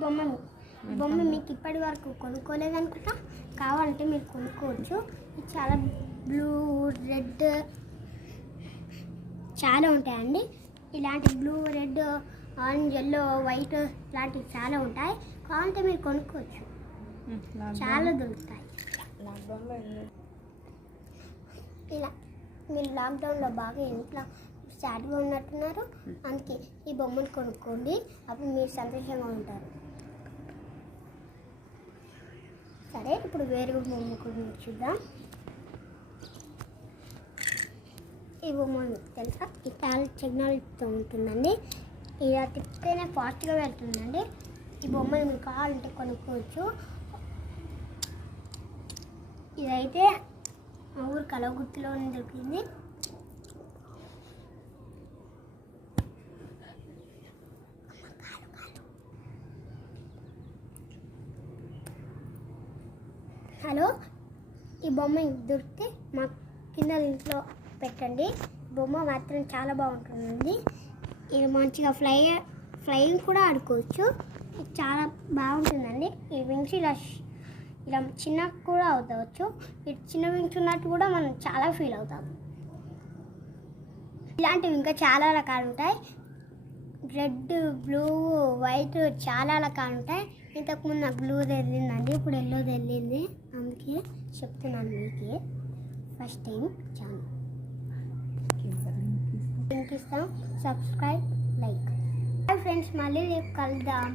బొమ్మ మీకు ఇప్పటి వరకు కొనుక్కోలేదు అనుకుంటా, కావాలంటే మీరు కొనుక్కోవచ్చు. ఇది చాలా బ్లూ, రెడ్ చాలా ఉంటాయండి. ఇలాంటి blue, red, orange, yellow, white ఇలాంటివి చాలా ఉంటాయి. కావాలంటే మీరు కొనుక్కోవచ్చు, చాలా దొరుకుతాయి. ఇలా మీరు లాక్డౌన్లో బాగా ఇంట్లో సాడ్గా ఉన్నట్టున్నారు, అందుకే ఈ బొమ్మను కొనుక్కోండి, అప్పుడు మీరు సంతోషంగా ఉంటారు. సరే, ఇప్పుడు వేరే బొమ్మ గురించి చూద్దాం. ఈ బొమ్మ తెలుసా, ఈ టెక్నాలజీతో ఉంటుందండి. ఇలా తిప్పితేనే ఫాస్ట్గా వెళ్తుందండి. ఈ బొమ్మను మీకు కావాలంటే కొనుక్కోవచ్చు. ఇదైతే మా ఊరు కలవగుర్తిలో దొరికింది. హలో, ఈ బొమ్మ దొరికితే మా కింద ఇంట్లో పెట్టండి. బొమ్మ మాత్రం చాలా బాగుంటుందండి. ఇది మంచిగా ఫ్లయింగ్ కూడా ఆడుకోవచ్చు. ఇది చాలా బాగుంటుందండి. ఈ వింగ్స్ ఇలా చిన్న కూడా అవుతావచ్చు. ఇది చిన్న వింగ్స్ ఉన్నట్టు కూడా మనం చాలా ఫీల్ అవుతాం. ఇలాంటివి ఇంకా చాలా రకాలు ఉంటాయి. రెడ్, బ్లూ, వైట్ చాలా రకాలు ఉంటాయి. ఇంతకుముందు నాకు బ్లూ తెలియదండి, ఇప్పుడు ఎల్లో తెలియదు, అందుకే చెప్తున్నాను మీకే ఫస్ట్ టైం ఛానల్. లింక్ ఇస్తాం, సబ్స్క్రైబ్, లైక్. హాయ్ ఫ్రెండ్స్, మళ్ళీ రేపు కలుద్దాం.